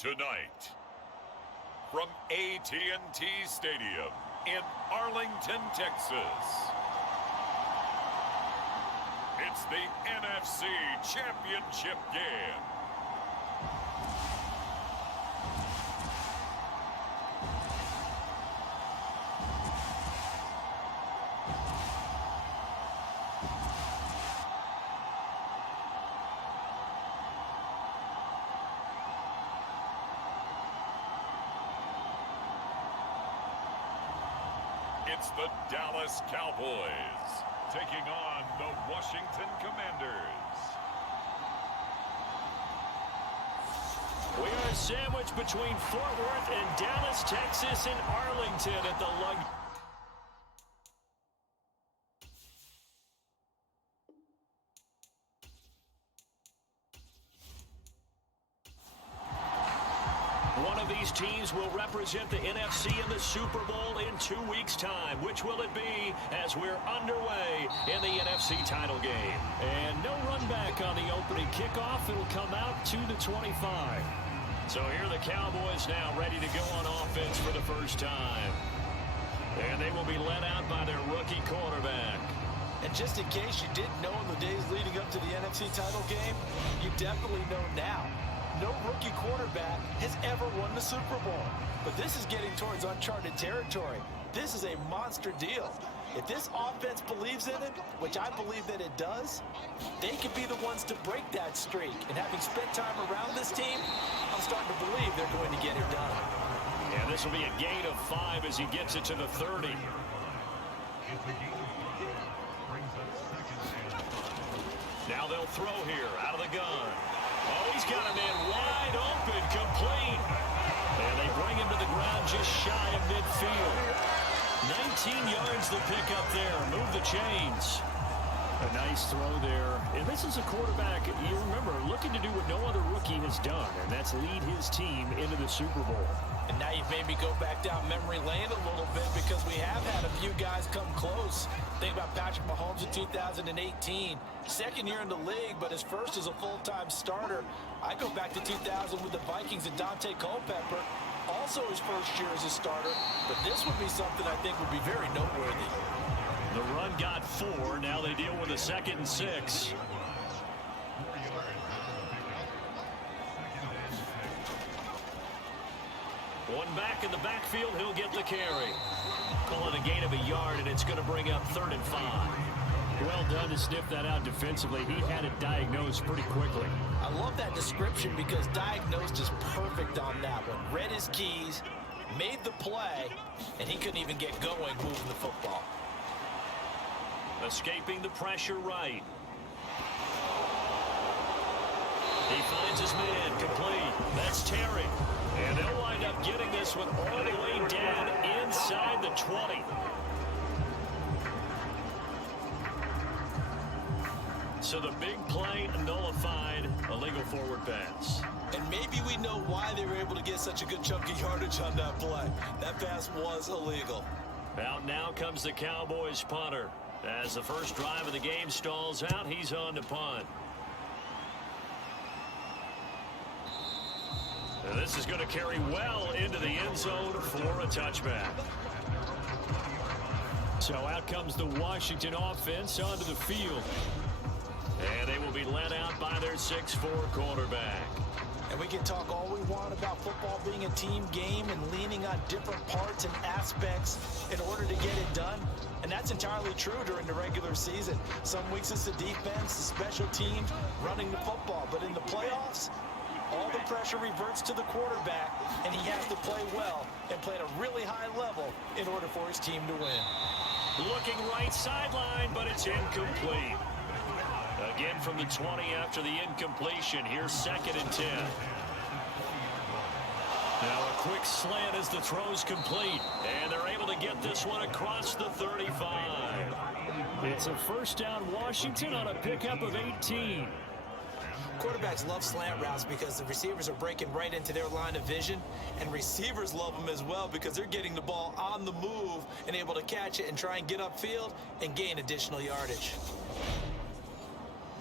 Tonight, from AT&T Stadium in Arlington, Texas, it's the NFC Championship game. It's the Dallas Cowboys taking on the Washington Commanders. We are sandwiched between Fort Worth and Dallas, Texas, and Arlington at the One of these teams will represent the NFC in the Super Bowl in 2 weeks' time. Which will it be as we're underway in the NFC title game? And no run back on the opening kickoff. It'll come out to the 25. So here are the Cowboys now ready to go on offense for the first time. And they will be led out by their rookie quarterback. And just in case you didn't know in the days leading up to the NFC title game, you definitely know now. No rookie quarterback has ever won the Super Bowl. But this is getting towards uncharted territory. This is a monster deal. If this offense believes in it, which I believe that it does, they could be the ones to break that streak. And having spent time around this team, I'm starting to believe they're going to get it done. And this will be a gain of 5 as he gets it to the 30. Now they'll throw here out of the gun. Oh, he's got a man wide open, complete. And they bring him to the ground just shy of midfield. 19 yards the pick up there. Move the chains. A nice throw there. And this is a quarterback, you remember, looking to do what no other rookie has done, and that's lead his team into the Super Bowl. And now you've made me go back down memory lane a little bit because we have had a few guys come close. Think about Patrick Mahomes in 2018. Second year in the league, but his first as a full-time starter. I go back to 2000 with the Vikings and DONTATE Culpepper. Also his first year as a starter. But this would be something I think would be very noteworthy. The run got 4. Now they deal with a 2nd and 6. One back in the backfield, he'll get the carry. Call it a gain of a yard, and it's going to bring up 3rd and 5. Well done to sniff that out defensively. He had it diagnosed pretty quickly. I love that description because diagnosed is perfect on that one. Read his keys, made the play, and he couldn't even get going moving the football. Escaping the pressure right. He finds his man, complete. That's Terry. And they'll wind up getting this one all the way down inside the 20. So the big play nullified, illegal forward pass. And maybe we know why they were able to get such a good chunk of yardage on that play. That pass was illegal. Out now comes the Cowboys punter. As the first drive of the game stalls out, he's on to punt. And this is going to carry well into the end zone for a touchback. So out comes the Washington offense onto the field. And they will be led out by their 6'4" quarterback. And we can talk all we want about football being a team game and leaning on different parts and aspects in order to get it done. And that's entirely true during the regular season. Some weeks it's the defense, the special teams, running the football. But in the playoffs, all the pressure reverts to the quarterback, and he has to play well and play at a really high level in order for his team to win. Looking right sideline, but it's incomplete. Again from the 20 after the incompletion. Here's 2nd and 10. Now a quick slant as the throw's complete. And they're able to get this one across the 35. It's a first down Washington on a pickup of 18. Quarterbacks love slant routes because the receivers are breaking right into their line of vision, and receivers love them as well because they're getting the ball on the move and able to catch it and try and get upfield and gain additional yardage.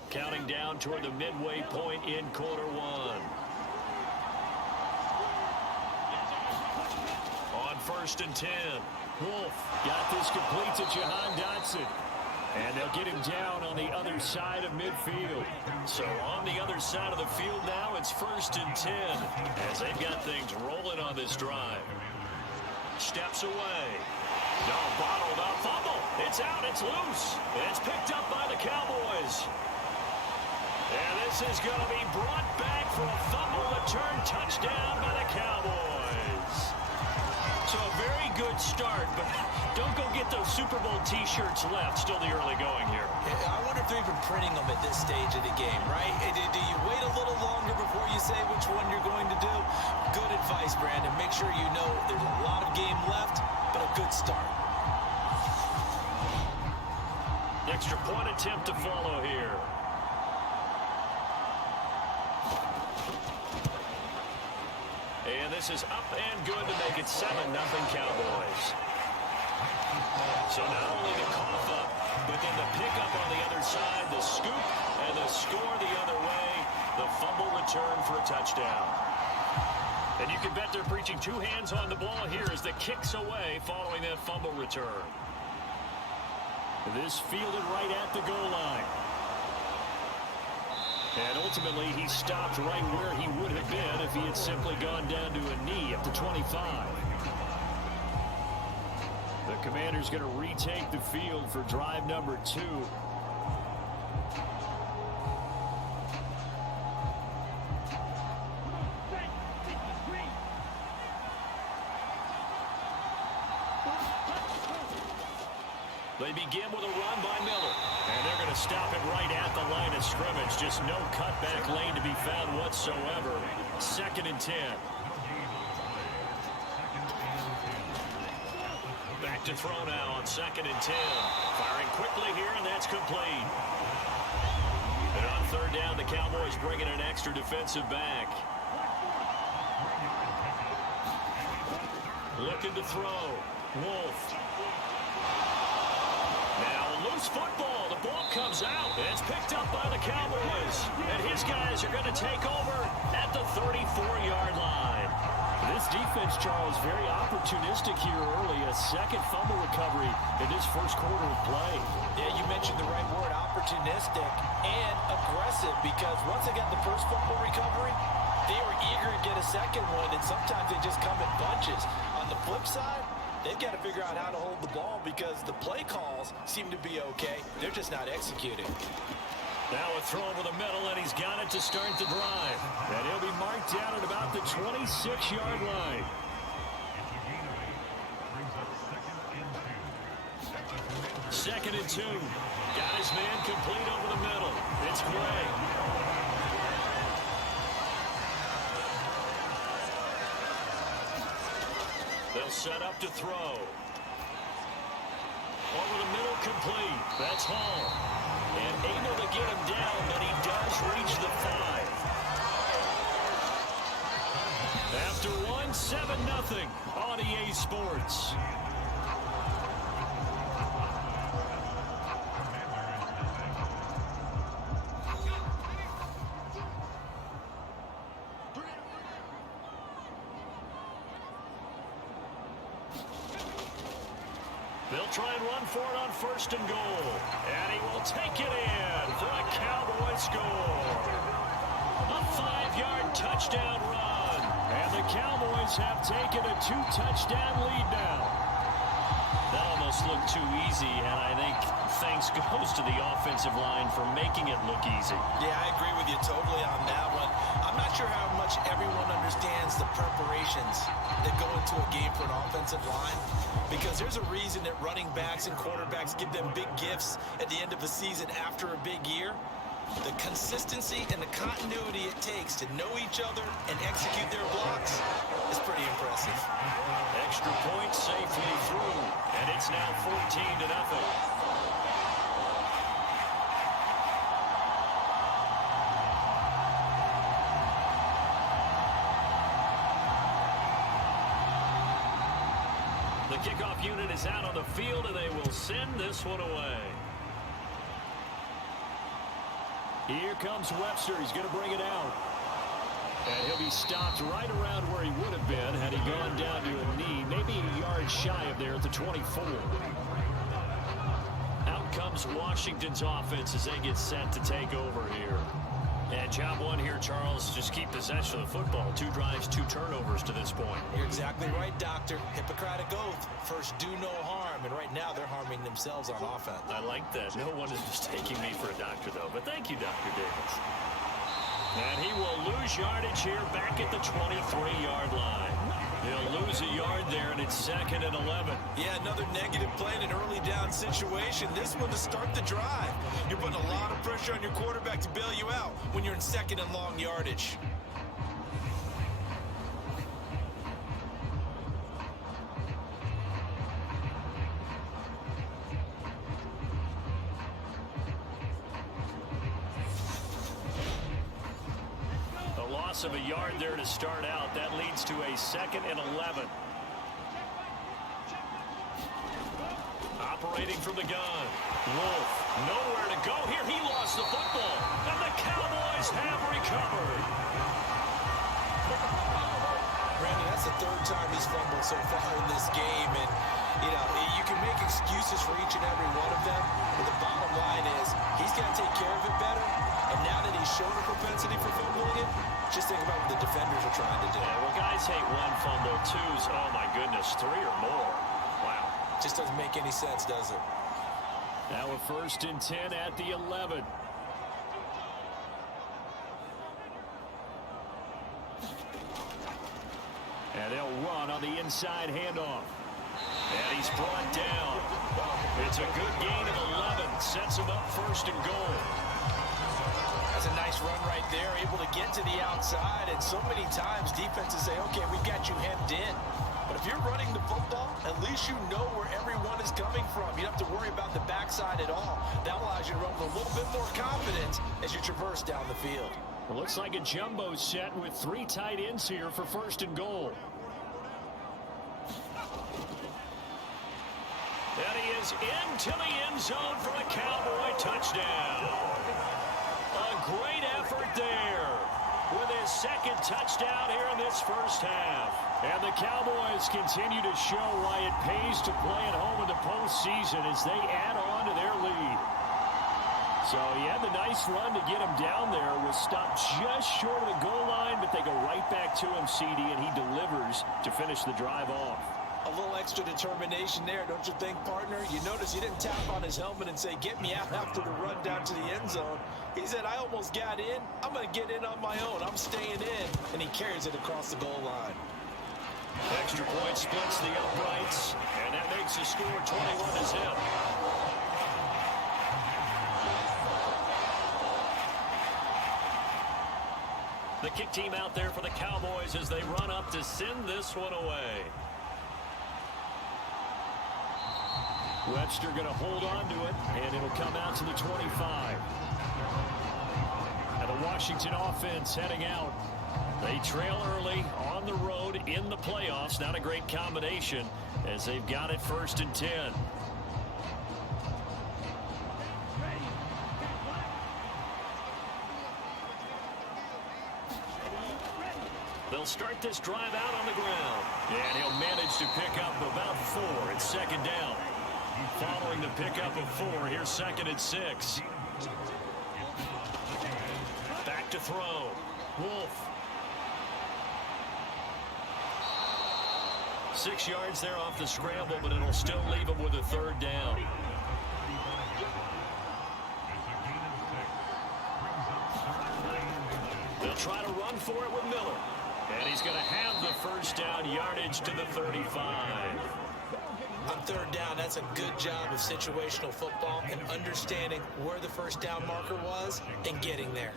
Counting down toward the midway point in quarter one. first and 10. Wolf got this complete to Jahan Dotson. And they'll get him down on the other side of midfield. So on the other side of the field now, it's first and 10 as they've got things rolling on this drive. Steps away. No, bottled up. Fumble. It's out. It's loose. It's picked up by the Cowboys. And this is going to be brought back for a fumble return touchdown by the Cowboys. So a very good start, but don't go get those Super Bowl T-shirts left. Still the early going here. I wonder if they're even printing them at this stage of the game, right? Do you wait a little longer before you say which one you're going to do? Good advice, Brandon. Make sure you know there's a lot of game left, but a good start. Extra point attempt to follow here. And this is up and good to make it 7-0 Cowboys. So not only the cough up, but then the pickup on the other side, the scoop, and the score the other way, the fumble return for a touchdown. And you can bet they're preaching two hands on the ball here as the kicks away following that fumble return. This fielded right at the goal line. And ultimately, he stopped right where he would have been if he had simply gone down to a knee at the 25. The Commander's going to retake the field for drive number 2. They begin with a run by Miller. And they're going to stop it right at the line of scrimmage. Just no cutback lane to be found whatsoever. 2nd and 10. Back to throw now on 2nd and 10. Firing quickly here, and that's complete. And on 3rd down, the Cowboys bringing an extra defensive back. Looking to throw. Wolf. Loose football. The ball comes out. It's picked up by the Cowboys. And his guys are going to take over at the 34-yard line. This defense, Charles, very opportunistic here early. A second fumble recovery in this first quarter of play. Yeah, you mentioned the right word, opportunistic and aggressive, because once they got the first fumble recovery, they were eager to get a second one, and sometimes they just come in bunches. On the flip side, they've got to figure out how to hold the ball because the play calls seem to be okay. They're just not executing. Now a throw over the middle, and he's got it to start the drive. And he'll be marked down at about the 26-yard line. Second and 2. Got his man complete over the middle. It's Gray. They'll set up to throw. Over the middle, complete. That's Hall. And able to get him down, but he does reach the 5. After one, 7-0 on EA Sports. They'll try and run for it on 1st and goal. And he will take it in for a Cowboy score. A 5-yard touchdown run. And the Cowboys have taken a 2-touchdown lead now. That almost looked too easy, and I think thanks goes to the offensive line for making it look easy. Yeah, I agree with you totally on that one. I'm not sure how much everyone understands the preparations that go into a game for an offensive line, because there's a reason that running backs and quarterbacks give them big gifts at the end of the season after a big year. The consistency and the continuity it takes to know each other and execute their blocks is pretty impressive. Extra point safely through, and it's now 14-0. The kickoff unit is out on the field, and they will send this one away. Here comes Webster. He's going to bring it out. And he'll be stopped right around where he would have been had he gone down to a knee, maybe a yard shy of there at the 24. Out comes Washington's offense as they get set to take over here. And job one here, Charles, just keep possession of the football. 2 drives, 2 turnovers to this point. You're exactly right, Doctor. Hippocratic oath. First, do no harm. And right now, they're harming themselves on offense. I like that. No one is mistaking me for a doctor, though. But thank you, Dr. Davis. And he will lose yardage here back at the 23-yard line. He'll lose a yard there, and it's 2nd and 11. Yeah, another negative play in an early down situation. This one to start the drive. You're putting a lot of pressure on your quarterback to bail you out when you're in 2nd and long yardage. Of a yard there to start out. That leads to a 2nd and 11. Operating from the gun. Wolf, nowhere to go here. He lost the football. And the Cowboys have recovered. Randy, that's the 3rd time he's fumbled so far in this game. And, you know, you can make excuses for each and every one of them. But the bottom line is he's got to take care of it better. And now that he's shown a propensity for fumbling it, just think about what the defenders are trying to do. Yeah, well, guys hate 1 fumble, 2's, oh my goodness, 3 or more. Wow. Just doesn't make any sense, does it? Now a 1st and 10 at the 11. And they'll run on the inside handoff. And he's brought down. It's a good gain of 11. Sets him up 1st and goal. That's a nice run right there, able to get to the outside, and so many times defenses say, okay, we got you hemmed in. But if you're running the football, at least you know where everyone is coming from. You don't have to worry about the backside at all. That allows you to run with a little bit more confidence as you traverse down the field. It looks like a jumbo set with 3 tight ends here for 1st and goal. And he is into the end zone for a Cowboy touchdown. A great effort there with his 2nd touchdown here in this 1st half. And the Cowboys continue to show why it pays to play at home in the postseason as they add on to their lead. So he had the nice run to get him down there, was stopped just short of the goal line, but they go right back to him, CD, and he delivers to finish the drive off. A little extra determination there, don't you think, partner? You notice he didn't tap on his helmet and say, get me out after the run down to the end zone. He said, I almost got in. I'm going to get in on my own. I'm staying in. And he carries it across the goal line. Extra point splits the uprights, and that makes the score 21-0. The kick team out there for the Cowboys as they run up to send this one away. Webster going to hold on to it, and it'll come out to the 25. And the Washington offense heading out. They trail early on the road in the playoffs. Not a great combination as they've got it 1st and 10. They'll start this drive out on the ground. And he'll manage to pick up about 4. It's 2nd down. Following the pickup of 4, here's 2nd and 6. Back to throw. Wolf. 6 yards there off the scramble, but it'll still leave him with a 3rd down. They'll try to run for it with Miller. And he's going to have the 1st down yardage to the 35. On 3rd down, that's a good job of situational football and understanding where the 1st down marker was and getting there.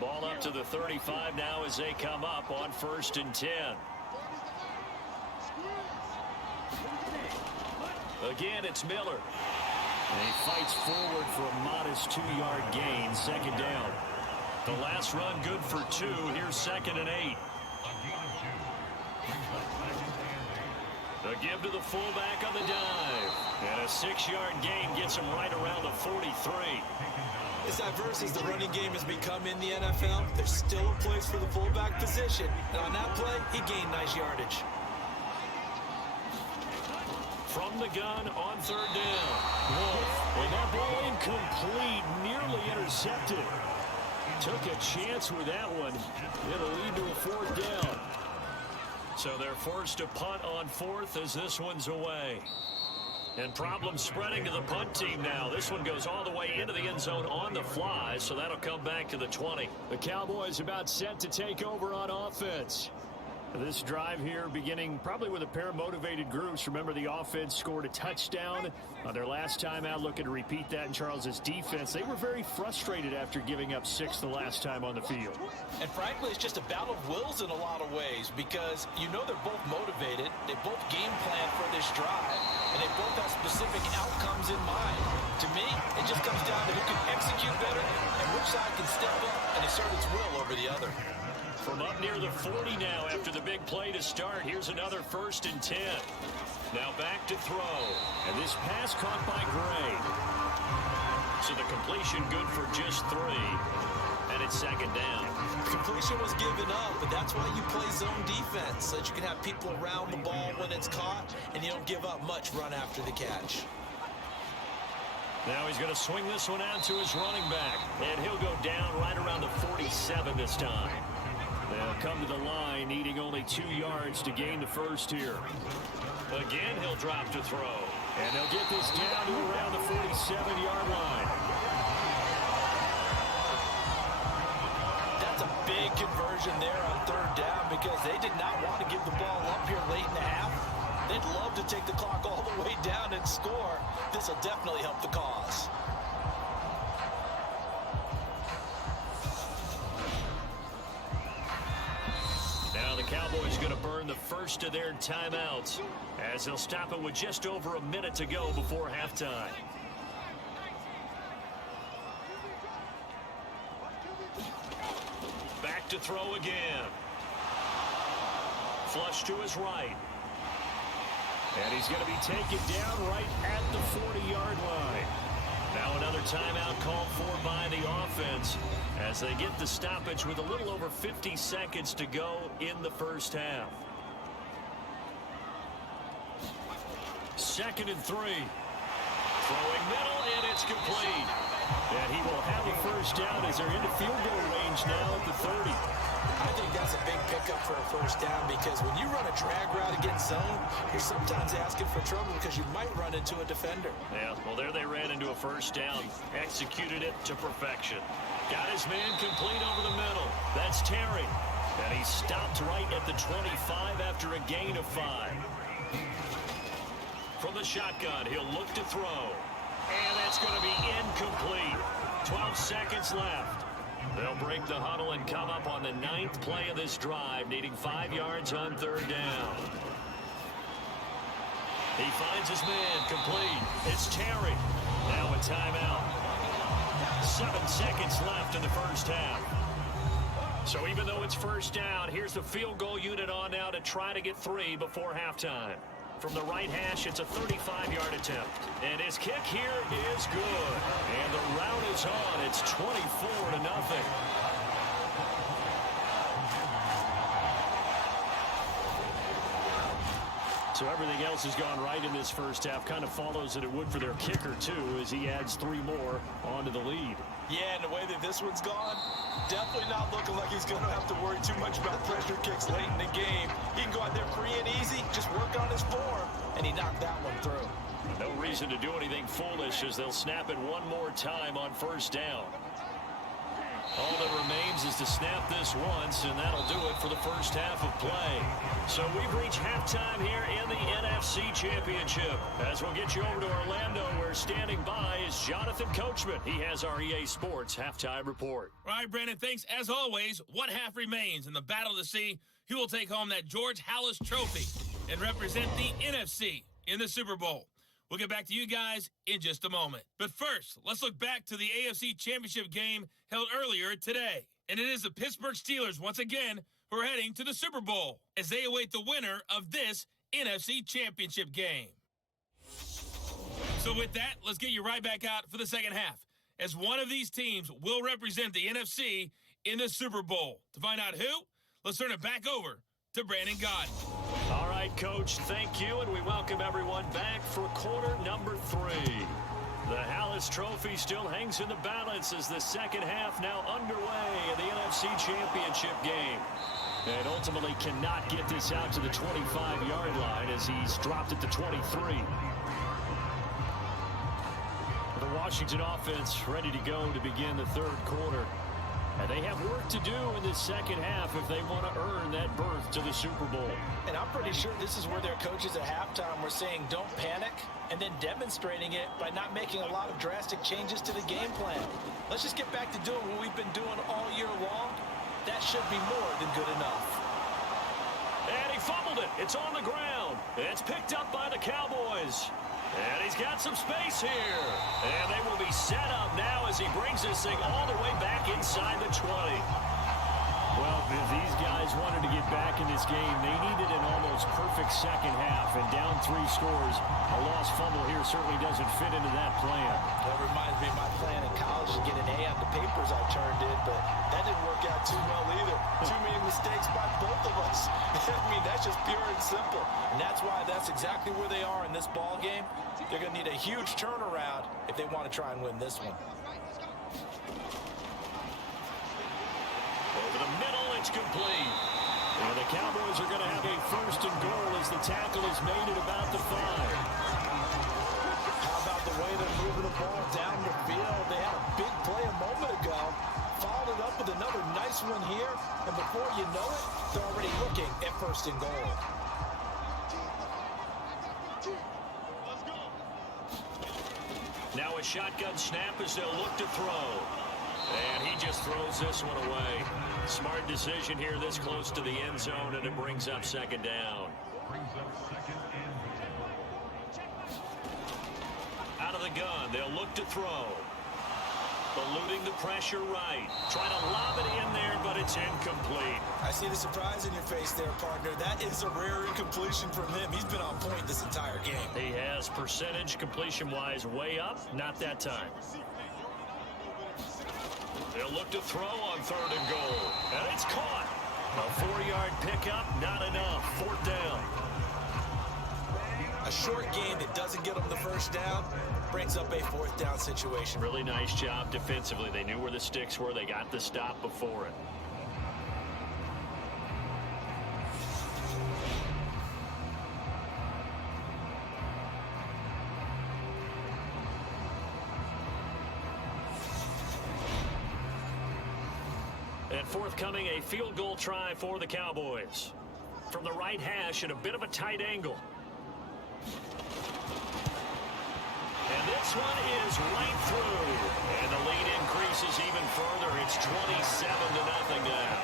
Ball up to the 35 now as they come up on 1st and 10. Again, it's Miller. And he fights forward for a modest 2-yard gain, second down. The last run good for 2. Here's 2nd and 8. The give to the fullback on the dive. And a 6-yard gain gets him right around the 43. As diverse as the running game has become in the NFL, there's still a place for the fullback position. And on that play, he gained nice yardage. From the gun on 3rd down. Wolf, and that ball incomplete, nearly intercepted. Took a chance with that one. It'll lead to a 4th down. So they're forced to punt on 4th as this one's away. And problems spreading to the punt team now. This one goes all the way into the end zone on the fly, so that'll come back to the 20. The Cowboys about set to take over on offense. This drive here beginning probably with a pair of motivated groups. Remember, the offense scored a touchdown on their last time out. Looking to repeat that in Charles's defense. They were very frustrated after giving up 6 the last time on the field. And frankly, it's just a battle of wills in a lot of ways because you know they're both motivated. They both game plan for this drive, and they both have specific outcomes in mind. To me, it just comes down to who can execute better and which side can step up and assert its will over the other. From up near the 40 now after the big play to start. Here's another 1st and 10. Now back to throw. And this pass caught by Gray. So the completion good for just 3. And it's 2nd down. Completion was given up, but that's why you play zone defense, so that you can have people around the ball when it's caught, and you don't give up much run after the catch. Now he's going to swing this one out to his running back. And he'll go down right around the 47 this time. They'll come to the line, needing only 2 yards to gain the 1st here. Again, he'll drop to throw. And they'll get this down to around the 47-yard line. That's a big conversion there on 3rd down because they did not want to give the ball up here late in the half. They'd love to take the clock all the way down and score. This will definitely help the cause. The Cowboys going to burn the first of their timeouts as they'll stop it with just over a minute to go before halftime. Back to throw again. Flush to his right. And he's going to be taken down right at the 40-yard line. Now another timeout called for by the offense as they get the stoppage with a little over 50 seconds to go in the 1st half. 2nd and 3. Throwing middle, and it's complete. And he will have a 1st down as they're into field goal range now at the 30. I think that's a big pickup for a 1st down because when you run a drag route against zone, you're sometimes asking for trouble because you might run into a defender. Yeah, well, there they ran into a 1st down. Executed it to perfection. Got his man complete over the middle. That's Terry. And he stopped right at the 25 after a gain of 5. From the shotgun, he'll look to throw. And that's going to be incomplete. 12 seconds left. They'll break the huddle and come up on the 9th play of this drive, needing 5 yards on 3rd down. He finds his man complete. It's Terry. Now a timeout. 7 seconds left in the 1st half. So even though it's 1st down, here's the field goal unit on now to try to get 3 before halftime. From the right hash, it's a 35-yard attempt. And his kick here is good. And the route is on. It's 24-0. So everything else has gone right in this 1st half. Kind of follows that it would for their kicker, too, as he adds 3 more onto the lead. Yeah, and the way that this one's gone, definitely not looking like he's going to have to worry too much about pressure kicks late in the game. He can go out there free and easy, just work on his form, and he knocked that one through. No reason to do anything foolish as they'll snap it one more time on 1st down. All that remains is to snap this once, and that'll do it for the 1st half of play. So we've reached halftime here in the NFC Championship. As we'll get you over to Orlando, where standing by is Jonathan Coachman. He has our EA Sports halftime report. All right, Brandon, thanks. As always, one half remains in the battle to see who will take home that George Halas Trophy and represent the NFC in the Super Bowl. We'll get back to you guys in just a moment. But first, let's look back to the AFC Championship game held earlier today. And it is the Pittsburgh Steelers, once again, who are heading to the Super Bowl as they await the winner of this NFC Championship game. So with that, let's get you right back out for the second half, as one of these teams will represent the NFC in the Super Bowl. To find out who, let's turn it back over to Brandon Gaudin. All right, Coach, thank you, and we welcome everyone back for quarter number 3. The Hallis Trophy still hangs in the balance as the second half now underway in the NFC Championship game. And ultimately cannot get this out to the 25-yard line as he's dropped it to 23. The Washington offense ready to go to begin the third quarter. And they have work to do in the second half if they want to earn that berth to the Super Bowl. And I'm pretty sure this is where their coaches at halftime were saying don't panic, and then demonstrating it by not making a lot of drastic changes to the game plan. Let's just get back to doing what we've been doing all year long. That should be more than good enough. And he fumbled it. It's on the ground. It's picked up by the Cowboys. And he's got some space here. And they will be set up now as he brings this thing all the way back inside the 20. Well, if these guys wanted to get back in this game, they needed an almost perfect second half. And down 3 scores, a lost fumble here certainly doesn't fit into that plan. That reminds me of my plan in college to get an A on the papers I turned in, but that didn't work out too well either. Too many mistakes by both of us. I mean, that's just pure and simple. And that's why that's exactly where they are in this ball game. They're going to need a huge turnaround if they want to try and win this one. Over the middle, it's complete. And the Cowboys are going to have a first and goal as the tackle is made at about the 5. How about the way they're moving the ball down the field? They had a big play a moment ago. Followed it up with another nice one here. And before you know it, they're already looking at first and goal. Now a shotgun snap as they'll look to throw. And he just throws this one away. Smart decision here this close to the end zone, and it brings up second down. Out of the gun, they'll look to throw. Eluding the pressure right. Trying to lob it in there, but it's incomplete. I see the surprise in your face there, partner. That is a rare incompletion from him. He's been on point this entire game. He has percentage completion-wise way up. Not that time. They'll look to throw on third and goal. And it's caught. A 4-yard pickup, not enough. Fourth down. A short game that doesn't get them the first down brings up a fourth down situation. Really nice job defensively. They knew where the sticks were. They got the stop before it. And forthcoming, a field goal try for the Cowboys. From the right hash at a bit of a tight angle. And this one is right through. And the lead increases even further. It's 27-0 now.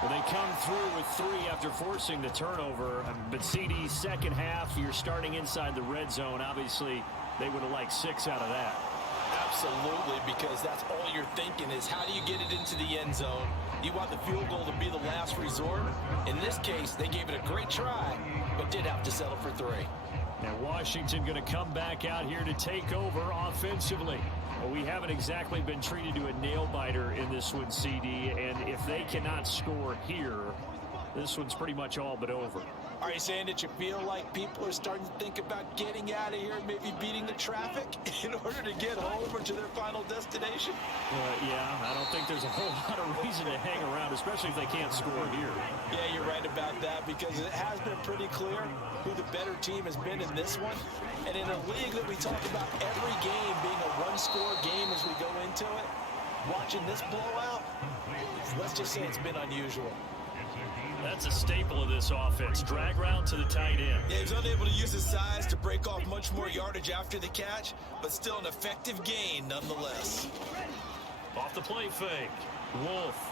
Well, they come through with 3 after forcing the turnover. But CD, second half, you're starting inside the red zone. Obviously, they would have liked 6 out of that. Absolutely, because that's all you're thinking is how do you get it into the end zone? You want the field goal to be the last resort. In this case, they gave it a great try, but did have to settle for 3. And Washington going to come back out here to take over offensively. Well, we haven't exactly been treated to a nail-biter in this one, CD, and if they cannot score here, this one's pretty much all but over. Are you saying that you feel like people are starting to think about getting out of here and maybe beating the traffic in order to get home or to their final destination? Yeah, I don't think there's a whole lot of reason to hang around, especially if they can't score here. Yeah, you're right about that because it has been pretty clear who the better team has been in this one. And in a league that we talk about every game being a one-score game as we go into it, watching this blowout, let's just say it's been unusual. That's a staple of this offense. Drag route to the tight end. Yeah, he's unable to use his size to break off much more yardage after the catch, but still an effective gain nonetheless. Off the play fake. Wolf.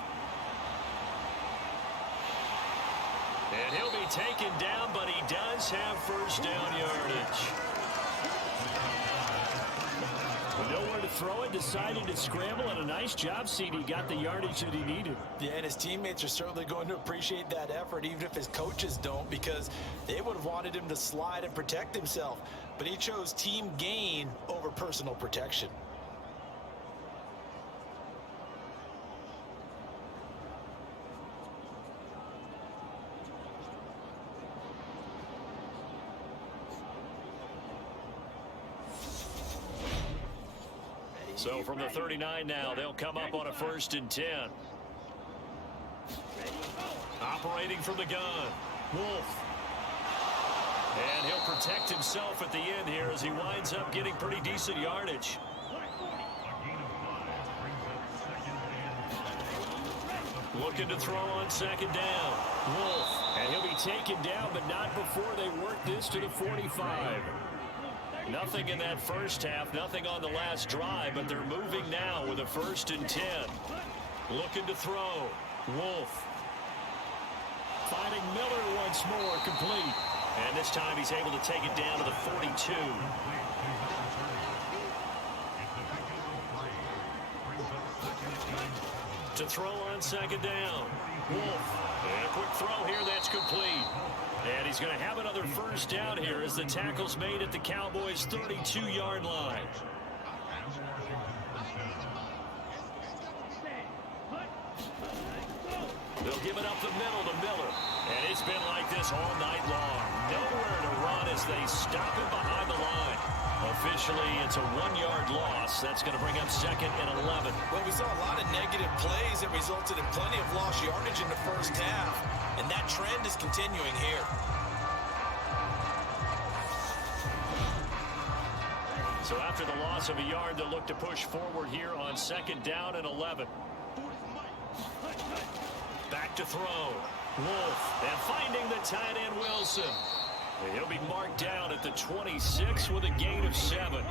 And he'll be taken down, but he does have first down yardage. Nowhere to throw it, decided to scramble, and a nice job, CD. Got the yardage that he needed. Yeah, and his teammates are certainly going to appreciate that effort, even if his coaches don't, because they would have wanted him to slide and protect himself. But he chose team gain over personal protection. So from the 39 now, they'll come up on a 1st and 10. Operating from the gun, Wolf. And he'll protect himself at the end here as he winds up getting pretty decent yardage. Looking to throw on 2nd down, Wolf. And he'll be taken down, but not before they work this to the 45. Nothing in that first half, nothing on the last drive, but they're moving now with a 1st and 10. Looking to throw, Wolf. Finding Miller once more, complete. And this time he's able to take it down to the 42. To throw on 2nd down, Wolf. And a quick throw here, that's complete. And he's going to have another 1st down here as the tackle's made at the Cowboys' 32-yard line. They'll give it up the middle to Miller. And it's been like this all night long. Nowhere to run as they stop him behind the line. Officially, it's a 1-yard loss. That's going to bring up 2nd and 11. Well, we saw a lot of negative plays that resulted in plenty of lost yardage in the first half. And that trend is continuing here. So after the loss of a yard, they'll look to push forward here on 2nd down and 11. Back to throw. Wolf. And finding the tight end, Wilson. He'll be marked down at the 26 with a gain of 7.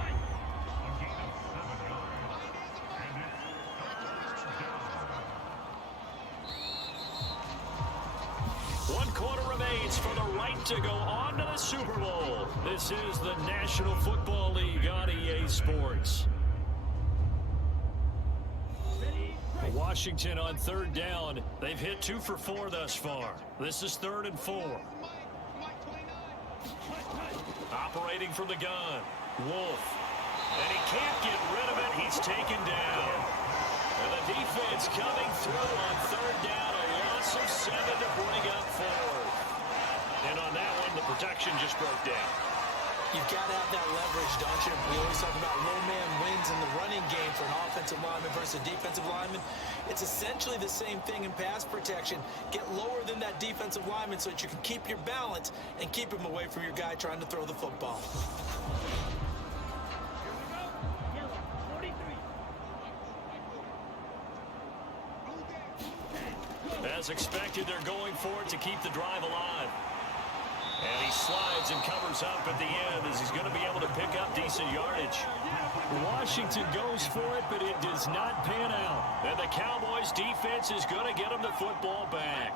1 quarter remains for the right to go on to the Super Bowl. This is the National Football League on EA Sports. Washington on 3rd down. They've hit 2 for 4 thus far. This is 3rd and 4. Operating from the gun, Wolf. And he can't get rid of it. He's taken down. And the defense coming through on 3rd down. A loss of 7 to bring up 4th. And on that one, the protection just broke down. You've got to have that leverage, don't you? We always talk about low man wins in the running game for an offensive lineman versus a defensive lineman. It's essentially the same thing in pass protection. Get lower than that defensive lineman so that you can keep your balance and keep him away from your guy trying to throw the football. As expected, they're going for it to keep the drive alive. And he slides and covers up at the end as he's going to be able to pick up decent yardage. Washington goes for it, but it does not pan out. And the Cowboys defense is going to get him the football back.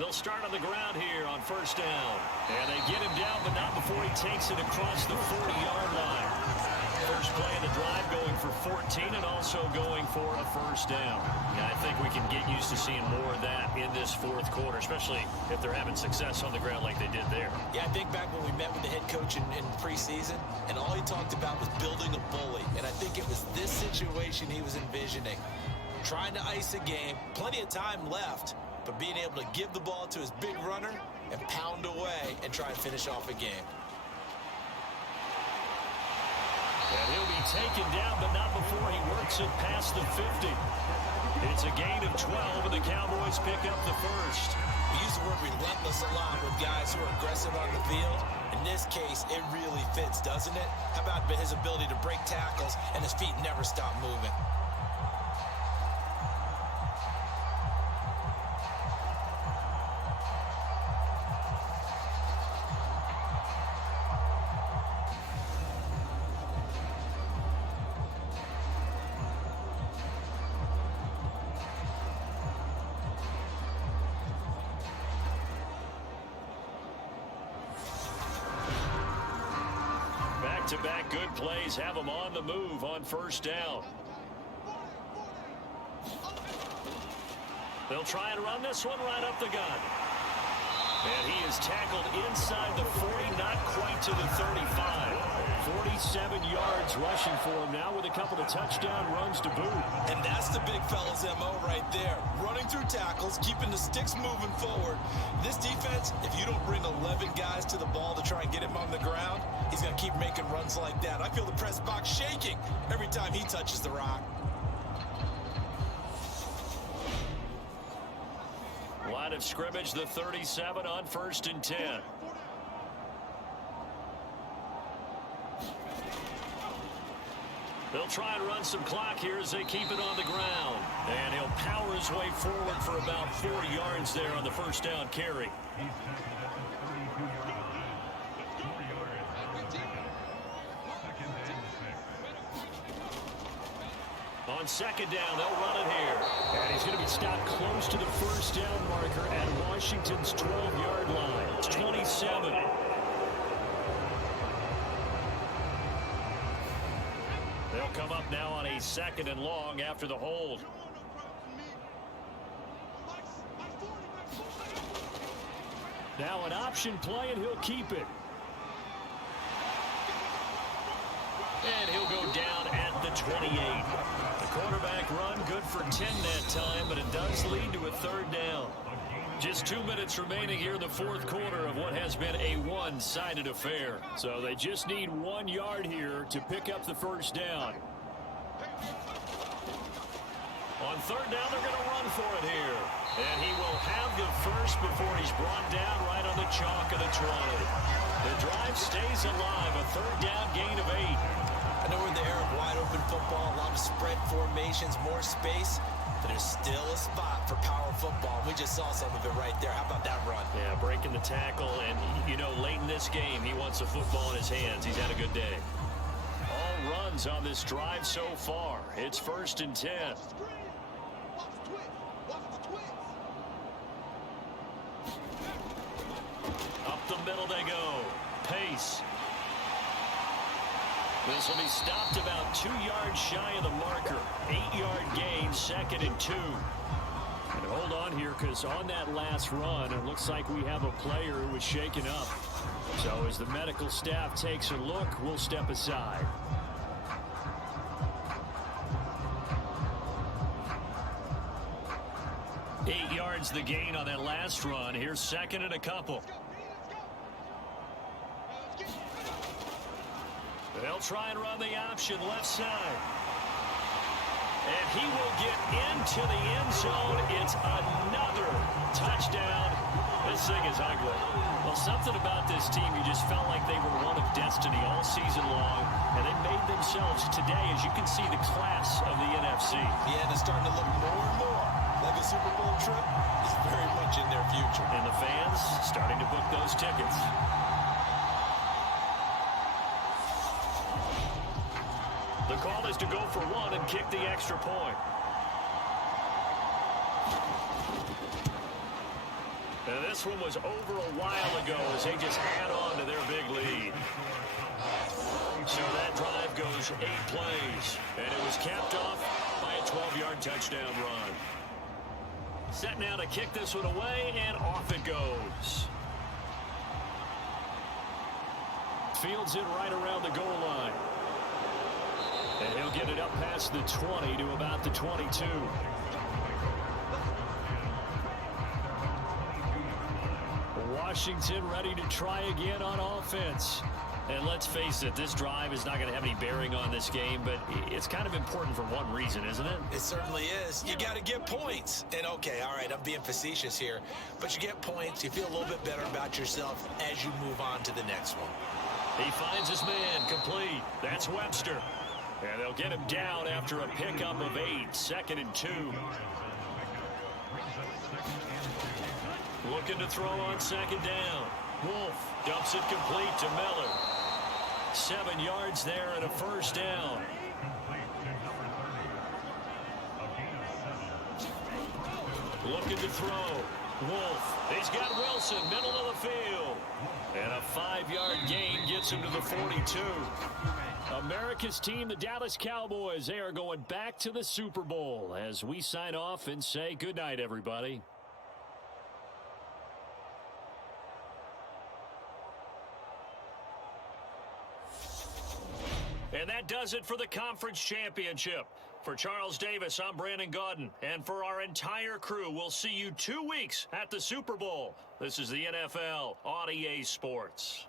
They'll start on the ground here on 1st down. And they get him down, but not before he takes it across the 40-yard line. First play of the drive going for 14 and also going for a 1st down. Yeah, I think we can get used to seeing more of that in this 4th quarter, especially if they're having success on the ground like they did there. Yeah, I think back when we met with the head coach in preseason, and all he talked about was building a bully. And I think it was this situation he was envisioning. Trying to ice a game, plenty of time left, but being able to give the ball to his big runner and pound away and try and finish off a game. And he'll be taken down, but not before he works it past the 50. It's a gain of 12, and the Cowboys pick up the 1st. We use the word relentless a lot with guys who are aggressive on the field. In this case, it really fits, doesn't it? How about his ability to break tackles and his feet never stop moving? Back-to-back good plays have them on the move on first down. They'll try and run this one right up the gut. And he is tackled inside the 40, not quite to the 35. 47 yards rushing for him now with a couple of touchdown runs to boot. And that's the big fella's MO right there. Running through tackles, keeping the sticks moving forward. This defense, if you don't bring 11 guys to the ball to try and get him on the ground, he's going to keep making runs like that. I feel the press box shaking every time he touches the rock. Line of scrimmage, the 37 on 1st and 10. They'll try and run some clock here as they keep it on the ground. And he'll power his way forward for about 4 yards there on the first down carry. On second down, they'll run it here. And he's going to be stopped close to the first down marker at Washington's 12-yard line. It's 27. They'll come up now on a 2nd and long after the hold. Now an option play, and he'll keep it. And he'll go down at the 28. The quarterback run good for 10 that time, but it does lead to a 3rd down. Just 2 minutes remaining here in the 4th quarter of what has been a one-sided affair. So they just need 1 yard here to pick up the first down. On 3rd down, they're going to run for it here. And he will have the first before he's brought down right on the chalk of the 20. The drive stays alive, a 3rd down gain of 8. I know we're in the era of wide-open football, a lot of spread formations, more space, but there's still a spot for power football. We just saw some of it right there. How about that run? Yeah, breaking the tackle, and, you know, late in this game, he wants the football in his hands. He's had a good day. All runs on this drive so far. It's 1st and 10. Up the middle they go. Pace. This will be stopped about 2 yards shy of the marker. 8-yard gain, 2nd and 2. And hold on here, because on that last run, it looks like we have a player who was shaken up. So as the medical staff takes a look, we'll step aside. Eight yards the gain on that last run. Here's 2nd and a couple. They'll try and run the option left side. And he will get into the end zone. It's another touchdown. This thing is ugly. Well, something about this team, you just felt like they were one of destiny all season long. And they made themselves today, as you can see, the class of the NFC. Yeah, and it's starting to look more and more like a Super Bowl trip is very much in their future. And the fans starting to book those tickets. The call is to go for 1 and kick the extra point. And this one was over a while ago as they just add on to their big lead. So that drive goes 8 plays, and it was capped off by a 12-yard touchdown run. Set now to kick this one away, and off it goes. Fields it right around the goal line. And he'll get it up past the 20 to about the 22. Washington ready to try again on offense. And let's face it, this drive is not going to have any bearing on this game, but it's kind of important for one reason, isn't it? It certainly is. You got to get points. And, okay, all right, I'm being facetious here, but you get points, you feel a little bit better about yourself as you move on to the next one. He finds his man, complete. That's Webster. And they'll get him down after a pickup of 8, 2nd and 2. Looking to throw on 2nd down. Wolf dumps it complete to Miller. 7 yards there and a first down. Looking to throw. Wolf, he's got Wilson, middle of the field. And a 5-yard gain gets him to the 42. America's team, the Dallas Cowboys, they are going back to the Super Bowl as we sign off and say goodnight, everybody. And that does it for the conference championship. For Charles Davis, I'm Brandon Gaudin. And for our entire crew, we'll see you 2 weeks at the Super Bowl. This is the NFL on EA Sports.